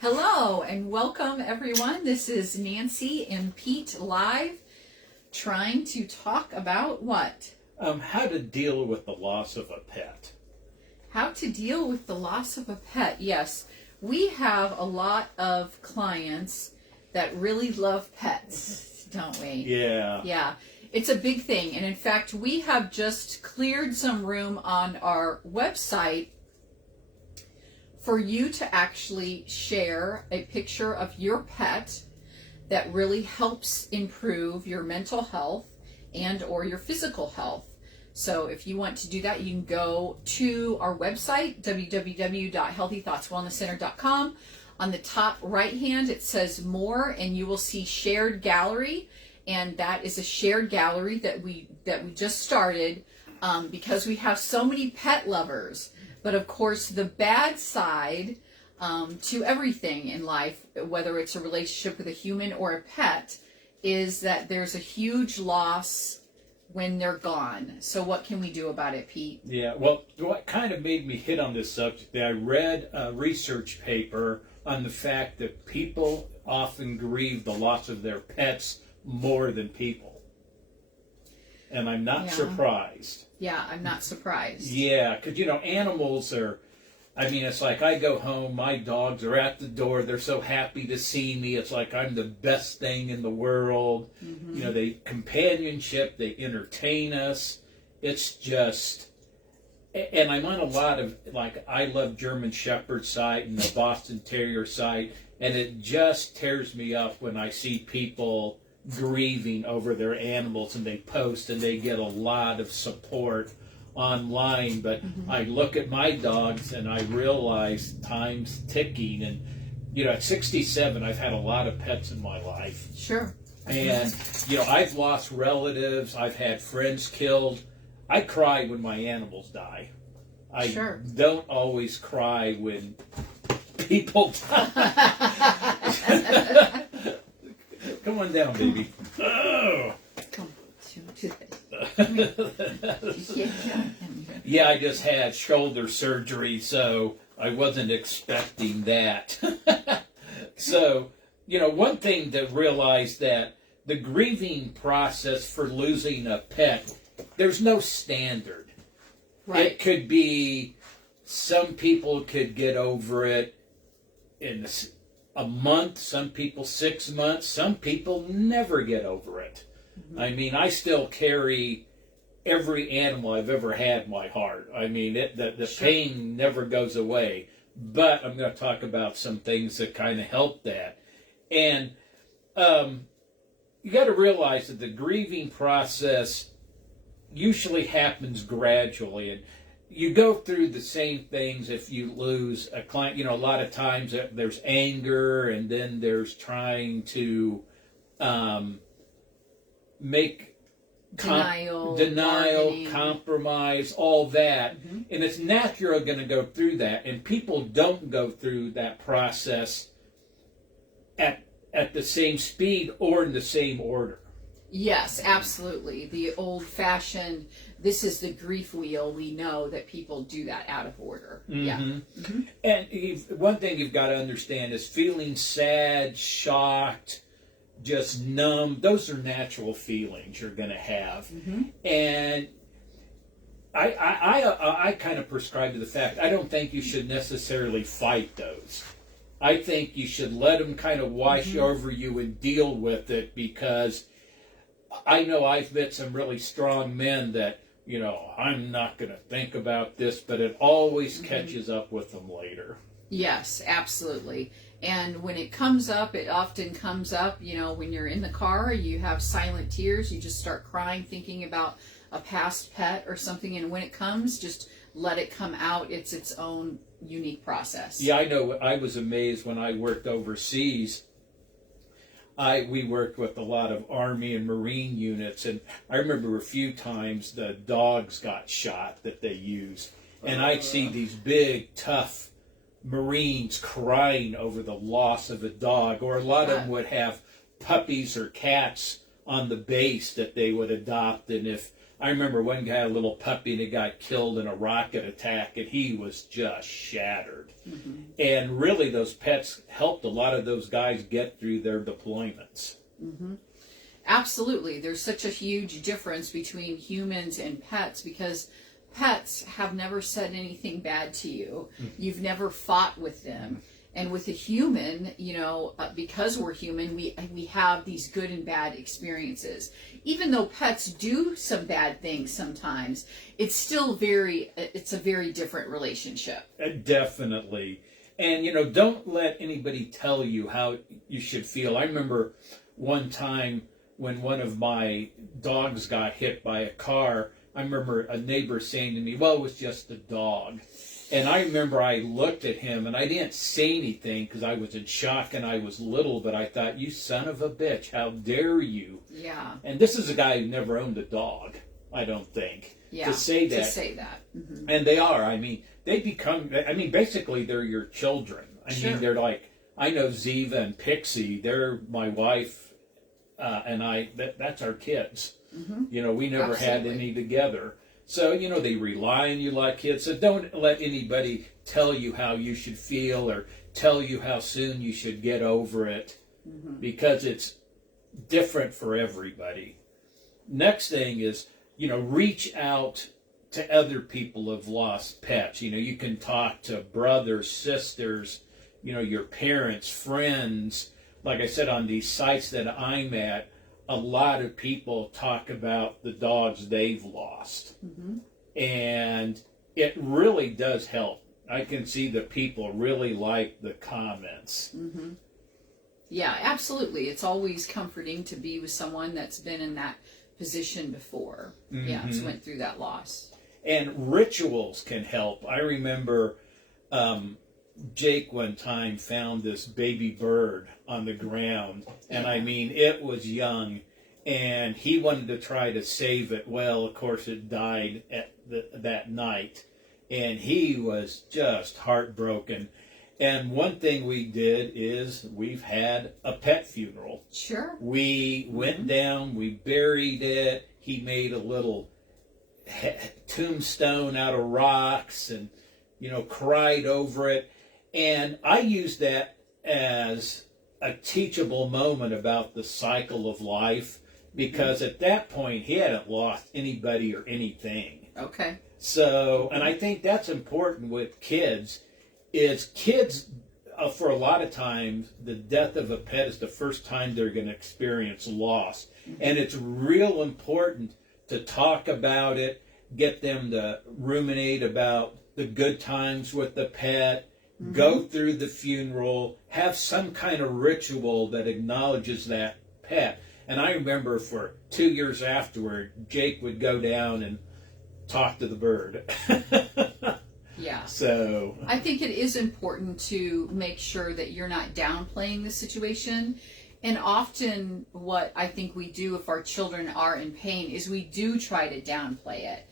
Hello and welcome everyone. This is Nancy and Pete live trying to talk about what? How to deal with the loss of a pet. How to deal with the loss of a pet. Yes, we have a lot of clients that really love pets, don't we? Yeah. Yeah, it's a big thing. And in fact, we have just cleared some room on our website for you to actually share a picture of your pet that really helps improve your mental health and or your physical health. So if you want to do that, you can go to our website, www.healthythoughtswellnesscenter.com. On the top right hand, it says more, and you will see shared gallery. And that is a shared gallery that we just started because we have so many pet lovers. But of course, the bad side to everything in life, whether it's a relationship with a human or a pet, is that there's a huge loss when they're gone. So what can we do about it, Pete? Yeah, well, what kind of made me hit on this subject, I read a research paper on the fact that people often grieve the loss of their pets more than people. And I'm not surprised. Yeah, I'm not surprised. Yeah, because, animals are, it's like I go home, my dogs are at the door, they're so happy to see me, it's like I'm the best thing in the world. Mm-hmm. They companionship, they entertain us. It's just, and I'm on a lot of, I love German Shepherd site and the Boston Terrier site, and it just tears me up when I see people grieving over their animals, and they post and they get a lot of support online, but I look at my dogs and I realize time's ticking, and at 67 I've had a lot of pets in my life. Sure. And I've lost relatives, I've had friends killed. I cry when my animals die. I don't always cry when people die. Come on down, baby. Oh. Come to this. Yeah, I just had shoulder surgery, so I wasn't expecting that. So, one thing to realize that the grieving process for losing a pet, there's no standard. Right. It could be, some people could get over it in a month, some people 6 months, some people never get over it. Mm-hmm. I still carry every animal I've ever had in my heart. The pain never goes away. But I'm going to talk about some things that kind of help that. And you got to realize that the grieving process usually happens gradually. And you go through the same things if you lose a client. A lot of times there's anger, and then there's trying to make denial, compromise, all that. Mm-hmm. And it's natural going to go through that. And people don't go through that process at the same speed or in the same order. Yes, absolutely. The old-fashioned, this is the grief wheel. We know that people do that out of order. Mm-hmm. Yeah. Mm-hmm. And one thing you've got to understand is feeling sad, shocked, just numb. Those are natural feelings you're going to have. Mm-hmm. And I kind of prescribe to the fact, I don't think you should necessarily fight those. I think you should let them kind of wash over you and deal with it, because I know I've met some really strong men that, I'm not going to think about this, but it always catches up with them later. Yes, absolutely. And when it comes up, it often comes up, when you're in the car, you have silent tears, you just start crying, thinking about a past pet or something. And when it comes, just let it come out. It's its own unique process. Yeah, I know. I was amazed when I worked overseas. We worked with a lot of Army and Marine units, and I remember a few times the dogs got shot that they used, and I'd see these big, tough Marines crying over the loss of a dog, or a lot of them would have puppies or cats on the base that they would adopt, and if I remember one guy, a little puppy, that got killed in a rocket attack, and he was just shattered. Mm-hmm. And really, those pets helped a lot of those guys get through their deployments. Mm-hmm. Absolutely. There's such a huge difference between humans and pets because pets have never said anything bad to you. Mm-hmm. You've never fought with them. And with a human, because we're human, we have these good and bad experiences. Even though pets do some bad things sometimes, it's still it's a very different relationship. Definitely. And, don't let anybody tell you how you should feel. I remember one time when one of my dogs got hit by a car, I remember a neighbor saying to me, well, it was just a dog. And I remember I looked at him, and I didn't say anything because I was in shock and I was little, but I thought, you son of a bitch, how dare you? Yeah. And this is a guy who never owned a dog, I don't think. Yeah, to say that. Mm-hmm. And they are. Basically they're your children. Sure. They're like, I know Ziva and Pixie, they're my wife and that's our kids. Mm-hmm. We never had any together. So, they rely on you like kids. So don't let anybody tell you how you should feel or tell you how soon you should get over it, because it's different for everybody. Next thing is, reach out to other people who have lost pets. You can talk to brothers, sisters, your parents, friends. Like I said, on these sites that I'm at, a lot of people talk about the dogs they've lost. Mm-hmm. And it really does help. I can see that people really like the comments. Mm-hmm. Yeah, absolutely. It's always comforting to be with someone that's been in that position before. Mm-hmm. Yeah, it's went through that loss. And rituals can help. I remember Jake one time found this baby bird on the ground, and it was young, and he wanted to try to save it. Well, of course, it died that night, and he was just heartbroken. And one thing we did is we've had a pet funeral. Sure. We went down, we buried it. He made a little tombstone out of rocks and, cried over it. And I used that as a teachable moment about the cycle of life, because at that point he hadn't lost anybody or anything. Okay. So, and I think that's important with kids, for a lot of times, the death of a pet is the first time they're going to experience loss. Mm-hmm. And it's real important to talk about it, get them to ruminate about the good times with the pet, mm-hmm. go through the funeral, have some kind of ritual that acknowledges that pet. And I remember for 2 years afterward, Jake would go down and talk to the bird. Yeah. So I think it is important to make sure that you're not downplaying the situation. And often what I think we do if our children are in pain is we do try to downplay it.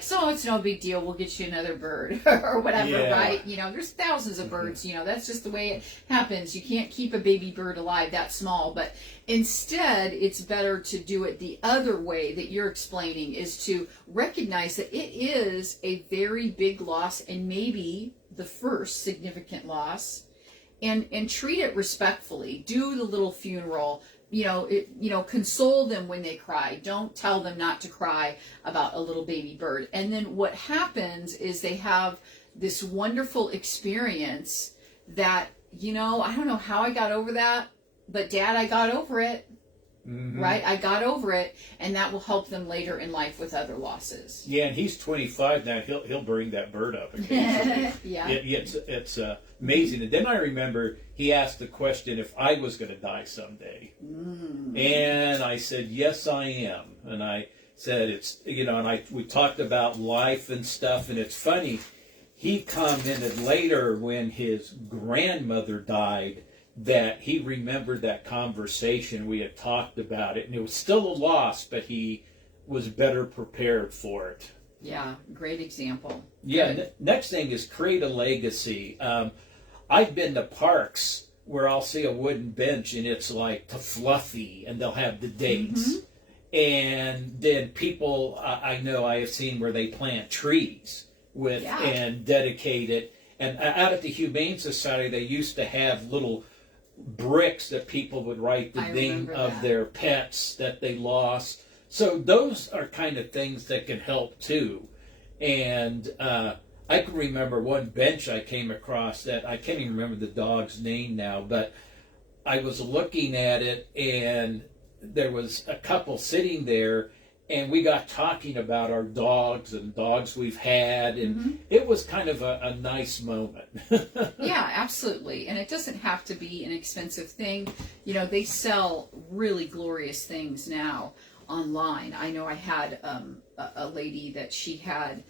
So it's no big deal, we'll get you another bird or whatever, right? There's thousands of birds, that's just the way it happens. You can't keep a baby bird alive that small, but instead it's better to do it the other way that you're explaining, is to recognize that it is a very big loss and maybe the first significant loss, and treat it respectfully. Do the little funeral. Console them when they cry. Don't tell them not to cry about a little baby bird. And then what happens is they have this wonderful experience that, I don't know how I got over that, but Dad, I got over it. Mm-hmm. Right? I got over it, and that will help them later in life with other losses. Yeah, and he's 25 now. He'll bring that bird up occasionally. Yeah. It's amazing. And then I remember he asked the question if I was going to die someday. Mm. And I said, yes, I am. And I said, we talked about life and stuff, and it's funny. He commented later when his grandmother died that he remembered that conversation. We had talked about it, and it was still a loss, but he was better prepared for it. Yeah, great example. Yeah, next thing is create a legacy. I've been to parks where I'll see a wooden bench, and it's like fluffy, and they'll have the dates. Mm-hmm. And then people, I know I have seen where they plant trees with and dedicate it. And out at the Humane Society, they used to have little bricks that people would write the name of their pets that they lost. So those are kind of things that can help too. And I can remember one bench I came across that I can't even remember the dog's name now, but I was looking at it and there was a couple sitting there, and we got talking about our dogs and dogs we've had, and it was kind of a nice moment. Yeah, absolutely. And it doesn't have to be an expensive thing. You know, they sell really glorious things now online. I know I had a lady that she had,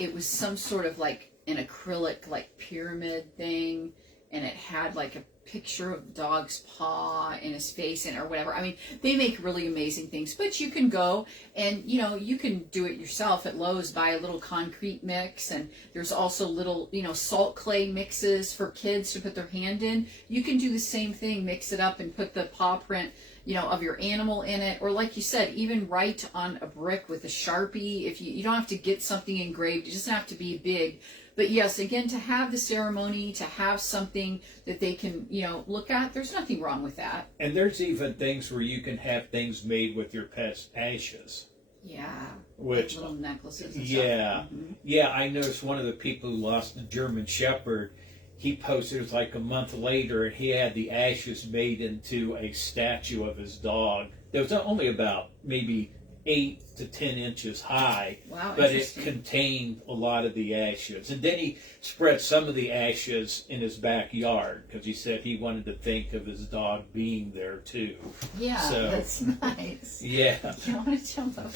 it was some sort of like an acrylic like pyramid thing, and it had like a picture of the dog's paw and his face in it or whatever. I mean, they make really amazing things, but you can go and, you know, you can do it yourself at Lowe's, buy a little concrete mix, and there's also little, you know, salt clay mixes for kids to put their hand in. You can do the same thing, mix it up and put the paw print, you know, of your animal in it, or like you said, even write on a brick with a Sharpie. If you don't have to get something engraved, it doesn't have to be big. But yes, again, to have the ceremony, to have something that they can, you know, look at, there's nothing wrong with that. And there's even things where you can have things made with your pet's ashes. Yeah. Which, like little necklaces and yeah. stuff. Mm-hmm. Yeah, I noticed one of the people who lost a German Shepherd, he posted, it was like a month later, and he had the ashes made into a statue of his dog. It was only about maybe 8 to 10 inches high, wow, but it contained a lot of the ashes. And then he spread some of the ashes in his backyard because he said he wanted to think of his dog being there too. Yeah, so, that's nice. Yeah. You don't want to jump up.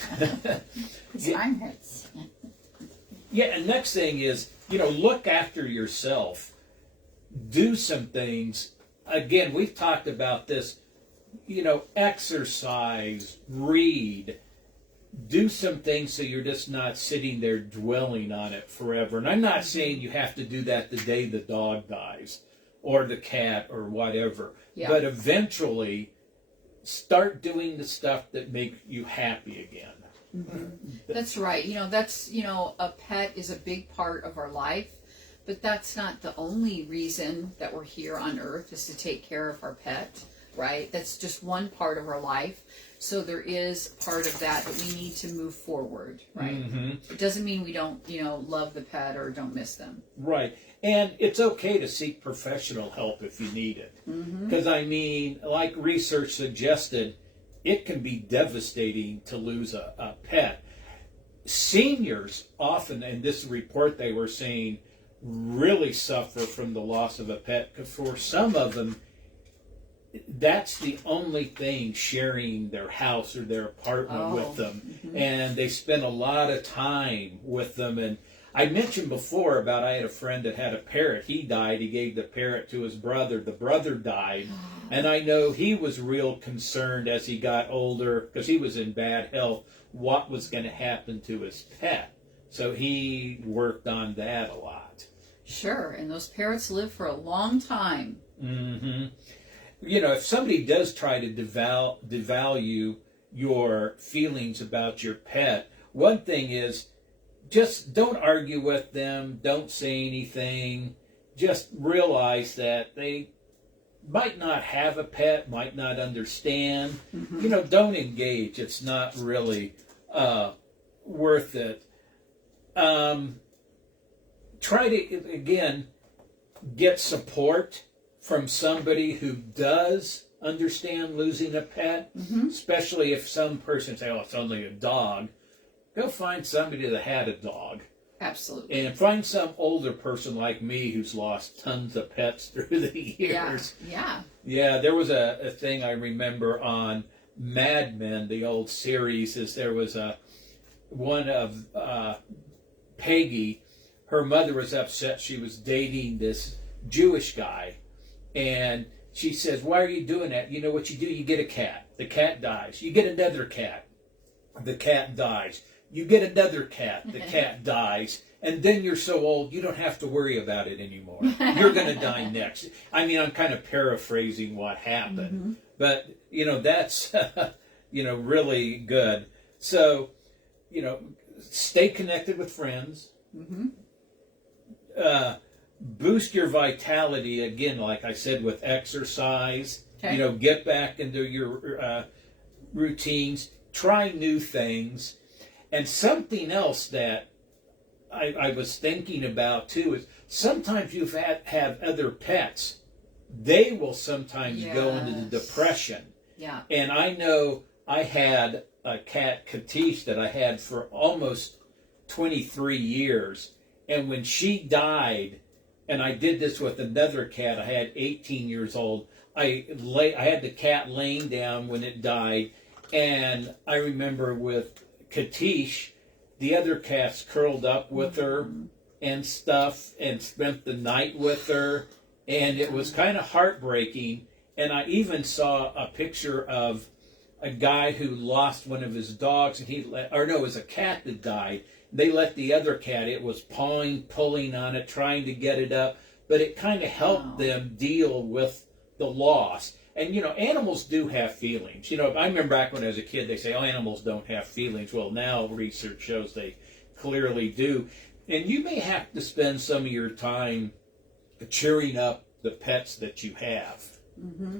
His arm hurts. Yeah, and next thing is, you know, look after yourself. Do some things. Again, we've talked about this, you know, exercise, read, do some things so you're just not sitting there dwelling on it forever. And I'm not saying you have to do that the day the dog dies or the cat or whatever. Yeah. But eventually start doing the stuff that make you happy again. Mm-hmm. That's right. You know, that's, you know, a pet is a big part of our life, but that's not the only reason that we're here on earth is to take care of our pet, right? That's just one part of our life. So there is part of that we need to move forward, right? Mm-hmm. It doesn't mean we don't, you know, love the pet or don't miss them. Right. And it's okay to seek professional help if you need it. Because, I mean, like research suggested, it can be devastating to lose a pet. Seniors often, in this report they were saying, really suffer from the loss of a pet. Because for some of them, that's the only thing sharing their house or their apartment with them. And they spend a lot of time with them. And I mentioned before about I had a friend that had a parrot. He died. He gave the parrot to his brother. The brother died. And I know he was real concerned as he got older, because he was in bad health, what was going to happen to his pet. So he worked on that a lot. Sure. And those parrots live for a long time. Mm-hmm. You know, if somebody does try to devalue your feelings about your pet, one thing is just don't argue with them, don't say anything, just realize that they might not have a pet, might not understand. You know, don't engage. It's not really worth it. Try to, again, get support from somebody who does understand losing a pet, especially if some person say, oh, it's only a dog. Go find somebody that had a dog. Absolutely. And find some older person like me who's lost tons of pets through the years. Yeah. Yeah, there was a thing I remember on Mad Men, the old series, is there was one of Peggy. Her mother was upset she was dating this Jewish guy. And she says, why are you doing that? You know what you do? You get a cat. The cat dies. You get another cat. The cat dies. You get another cat. The cat dies. And then you're so old, you don't have to worry about it anymore. You're going to die next. I mean, I'm kind of paraphrasing what happened. But, you know, that's really good. So, stay connected with friends. Mm-hmm. Boost your vitality, again, like I said, with exercise. Okay. Get back into your routines. Try new things. And something else that I was thinking about too is sometimes you've have other pets. They will sometimes go into the depression. Yeah. And I know I had a cat, Katish, that I had for almost 23 years. And when she died, and I did this with another cat, I had 18 years old. I had the cat laying down when it died. And I remember with Katish, the other cats curled up with her and stuff and spent the night with her. And it was kind of heartbreaking. And I even saw a picture of a guy who lost one of his dogs, and it was a cat that died. They let the other cat, it was pulling on it, trying to get it up, but it kind of helped them deal with the loss. And, animals do have feelings. I remember back when I was a kid, they say, animals don't have feelings. Well, now research shows they clearly do. And you may have to spend some of your time cheering up the pets that you have. Mm-hmm.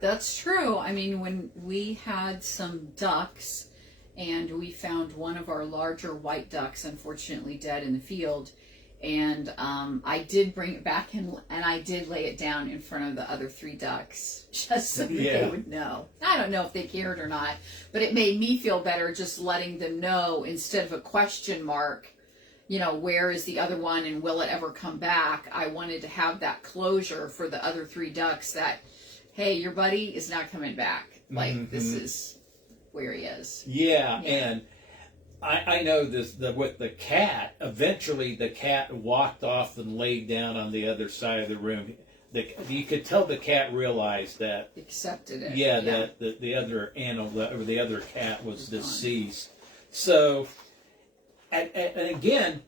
That's true. I mean, when we had some ducks and we found one of our larger white ducks, unfortunately dead in the field, and I did bring it back and I did lay it down in front of the other 3 ducks just so that they would know. I don't know if they cared or not, but it made me feel better just letting them know instead of a question mark, where is the other one and will it ever come back? I wanted to have that closure for the other 3 ducks that, hey, your buddy is not coming back. Like, this is where he is. Yeah. And I know this with the cat. Eventually, the cat walked off and laid down on the other side of the room. You could tell the cat realized that accepted it. Yeah, that the other animal or the other cat was deceased. So, and again,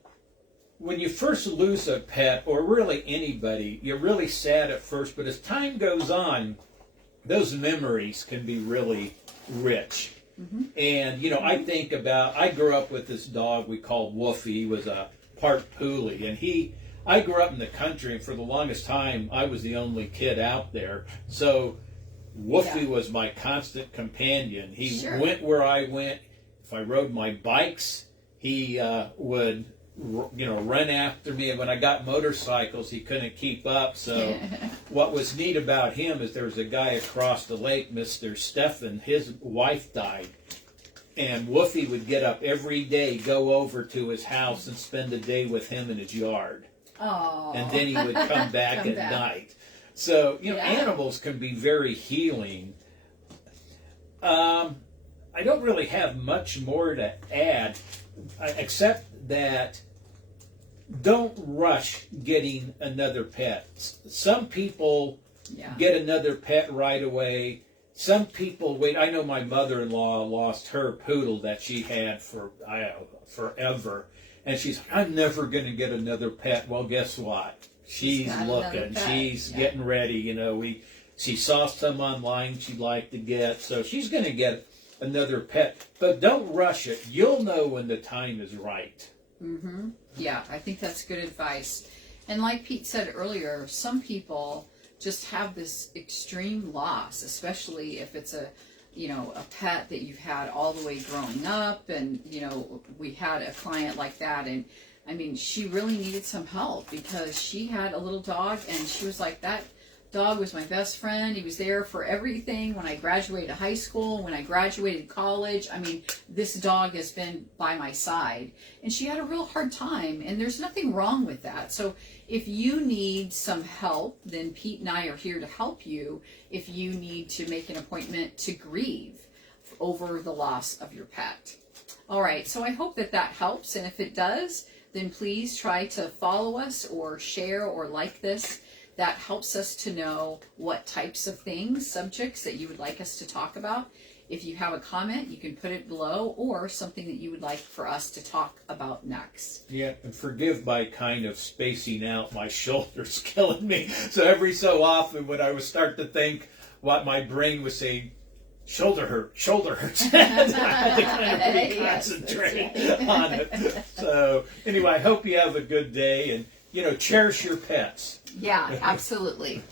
when you first lose a pet, or really anybody, you're really sad at first. But as time goes on, those memories can be really rich. Mm-hmm. And, I think about, I grew up with this dog we called Woofy. He was a part Poolie. And I grew up in the country, and for the longest time, I was the only kid out there. So Woofy was my constant companion. He went where I went. If I rode my bikes, he would, run after me. And when I got motorcycles, he couldn't keep up. So what was neat about him is there was a guy across the lake, Mr. Stephan. His wife died. And Woofy would get up every day, go over to his house, and spend a day with him in his yard. Aww. And then he would come back at night. So, animals can be very healing. I don't really have much more to add, except that don't rush getting another pet. Some people get another pet right away. Some people wait. I know my mother-in-law lost her poodle that she had for, forever. And she's, I'm never going to get another pet. Well, guess what? She's looking. She's getting ready. She saw some online she'd like to get. So she's going to get another pet. But don't rush it. You'll know when the time is right. Mm-hmm. Yeah, I think that's good advice. And like Pete said earlier, some people just have this extreme loss, especially if it's a pet that you've had all the way growing up. And, we had a client like that. And, I mean, she really needed some help because she had a little dog and she was like, that dog was my best friend. He was there for everything when I graduated high school, when I graduated college. I mean, this dog has been by my side. And she had a real hard time, and there's nothing wrong with that. So if you need some help, then Pete and I are here to help you if you need to make an appointment to grieve over the loss of your pet. All right, so I hope that helps, and if it does, then please try to follow us or share or like this. That helps us to know what types of things, subjects that you would like us to talk about. If you have a comment, you can put it below, or something that you would like for us to talk about next. Yeah, and forgive my kind of spacing out. My shoulder's killing me. So every so often when I would start to think what my brain was saying, shoulder hurts. I had to kind of really concentrate on it. So anyway, I hope you have a good day, and cherish your pets. Yeah, absolutely.